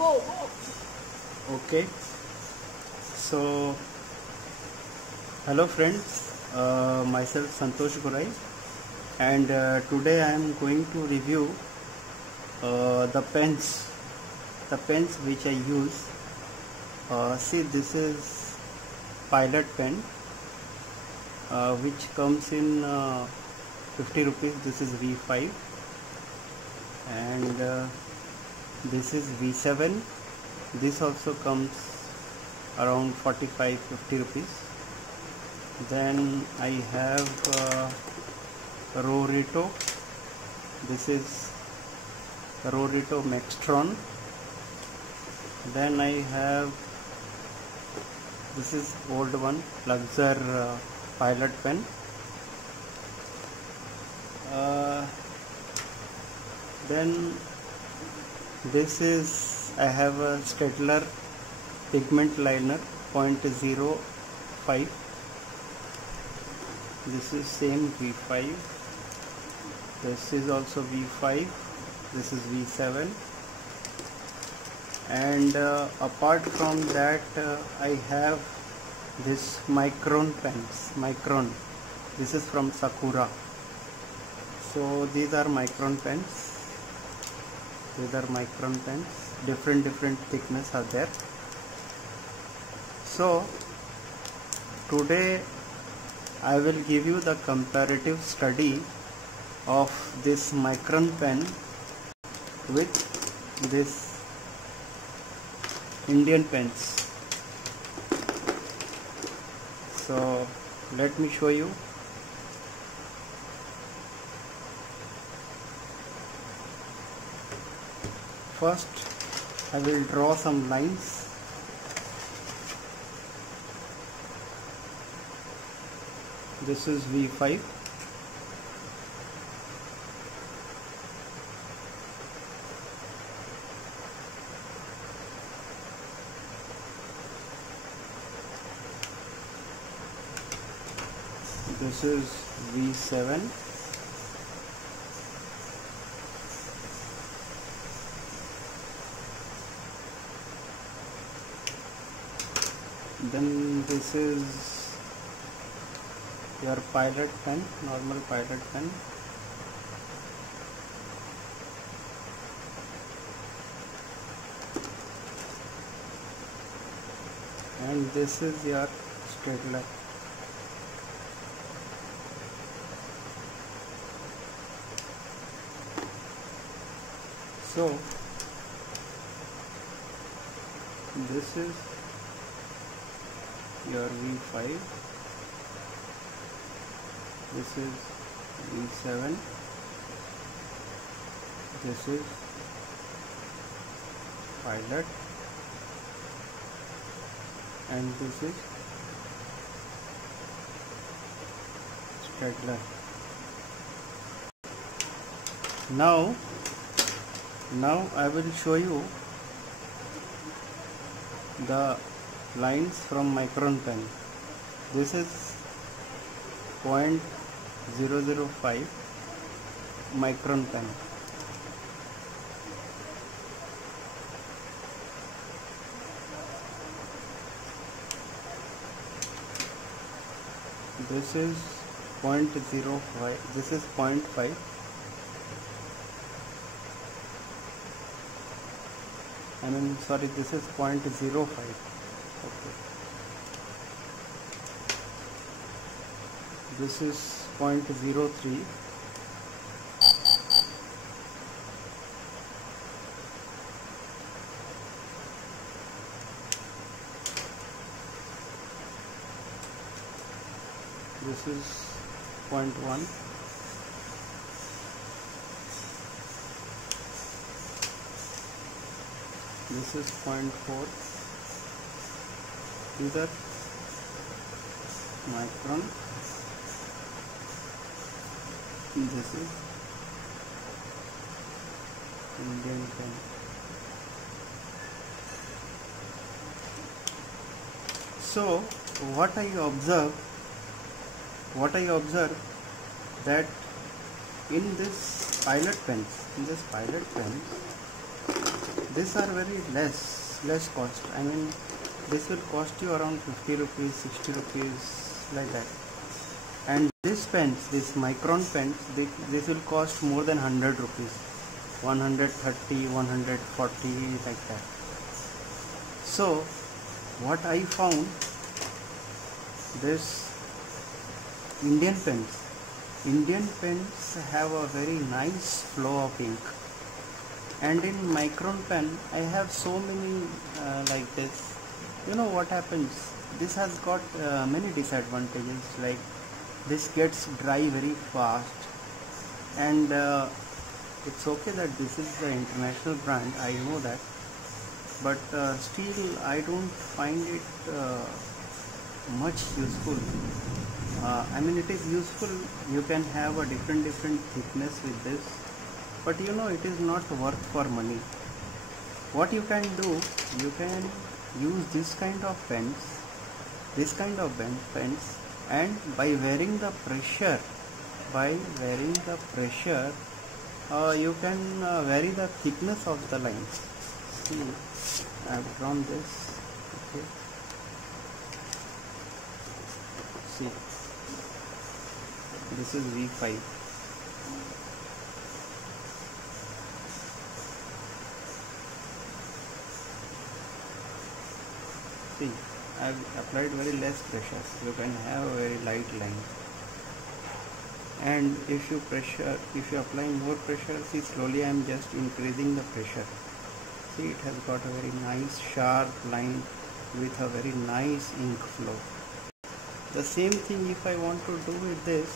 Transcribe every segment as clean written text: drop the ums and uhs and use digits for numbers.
Okay, so hello friends, myself Santosh Gurai, and today I am going to review the pens which I use. See, this is Pilot pen which comes in 50 rupees. This is V5 and this is V7. This also comes around 45-50 rupees. Then I have Roreto. This is Roreto Maxtron. Then I have, this is old one, Luxor Pilot pen. Then this is, I have a Staedtler pigment liner 0.05. This is same V5. This is also V5. This is V7. And apart from that, I have this Micron pens. Micron. This is from Sakura. So these are Micron pens. These are Micron pens. Different thickness are there. So today I will give you the comparative study of this Micron pen with this Indian pens. So let me show you. First I will draw some lines. This is V5. This is V7. Then this is your Pilot pen, normal Pilot pen. And this is your Staedtler. So this is your V5. This is V7. This is Pilot, and this is Staedtler. Now I will show you the lines from Micron pen. This is 0.005 Micron pen. This is 0.05. This is 0.5. This is 0.05. Okay. This is 0.03. This is 0.1. This is 0.4. These are Micron. This is Indian pen. So what I observe that in this Pilot pens, These are very less cost. I mean, this will cost you around 50 rupees, 60 rupees, like that. And these pens, these micron pens, this will cost more than 100 rupees, 130, 140, like that. So what I found, this Indian pens have a very nice flow of ink, and in micron pen I have so many like this. You know what happens, this has got many disadvantages, like this gets dry very fast, and it's okay that this is the international brand, I know that, but still I don't find it much useful. I mean, it is useful, you can have a different thickness with this, but you know, it is not worth for money. What you can do, you can use this kind of pens, and by varying the pressure, you can vary the thickness of the lines. See, I have drawn this. Okay. See, this is V5. See, I have applied very less pressure. You can have a very light line. And if you apply more pressure, see, slowly I am just increasing the pressure. See, it has got a very nice sharp line with a very nice ink flow. The same thing if I want to do with this,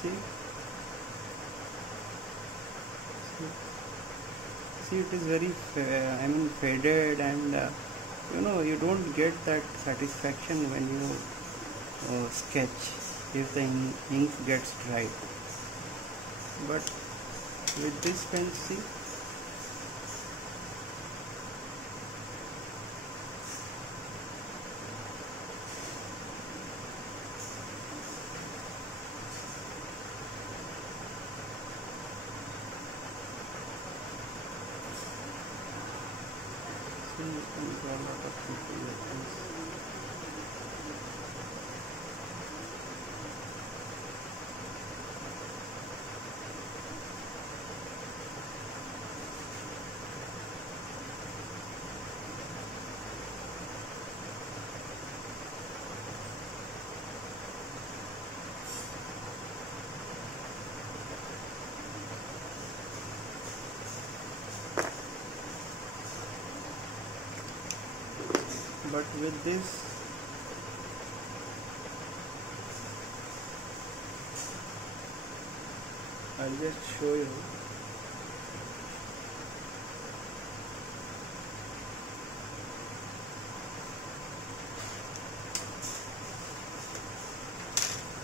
see, it is very faded, and you know, you don't get that satisfaction when you sketch if the ink gets dry. But with this pen, see, you can draw a lot of people like this. But with this, I'll just show you.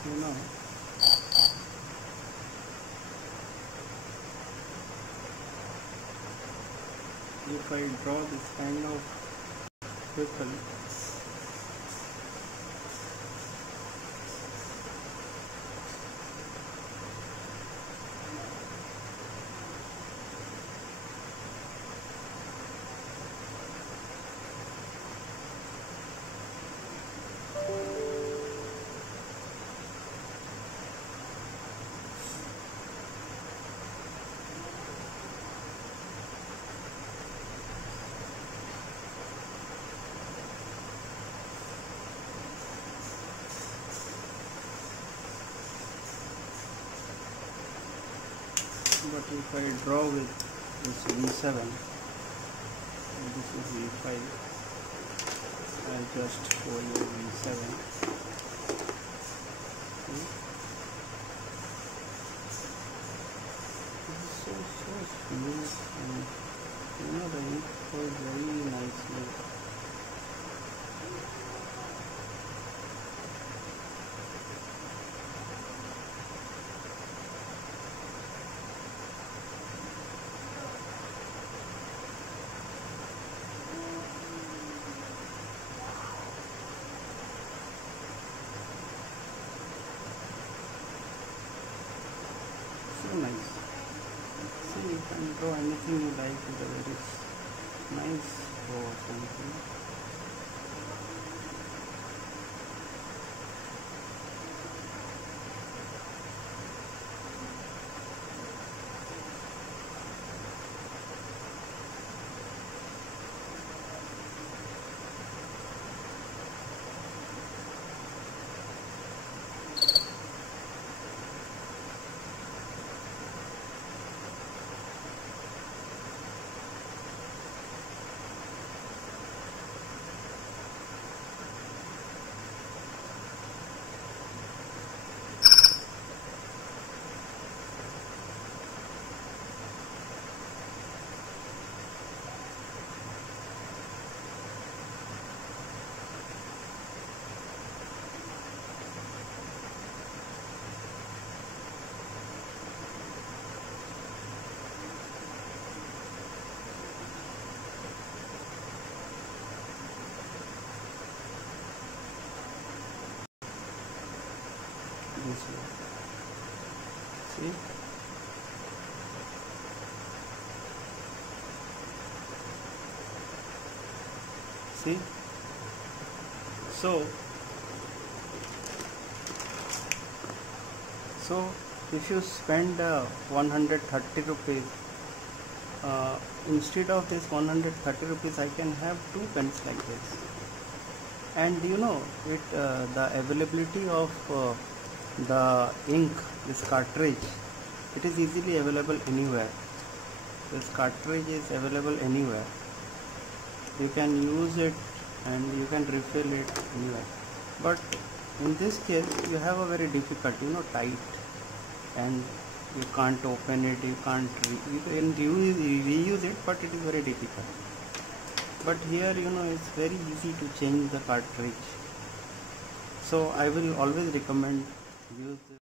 You know, if I draw this kind of people, but if I draw with this V7, and this is V5, I'll just show you V7. See? This is so smooth, and you know, the ink flows very nicely. So nice. See, you can draw anything. something you like is a very nice or something. This way. See? See? So if you spend 130 rupees, instead of this 130 rupees I can have 2 pens like this. And you know it, the availability of the ink, this cartridge, it is easily available anywhere. This cartridge is available anywhere. You can use it and you can refill it anywhere. But in this case you have a very difficult, tight, and you can't open it, you can reuse it, but it is very difficult. But here it's very easy to change the cartridge. So I will always recommend use this.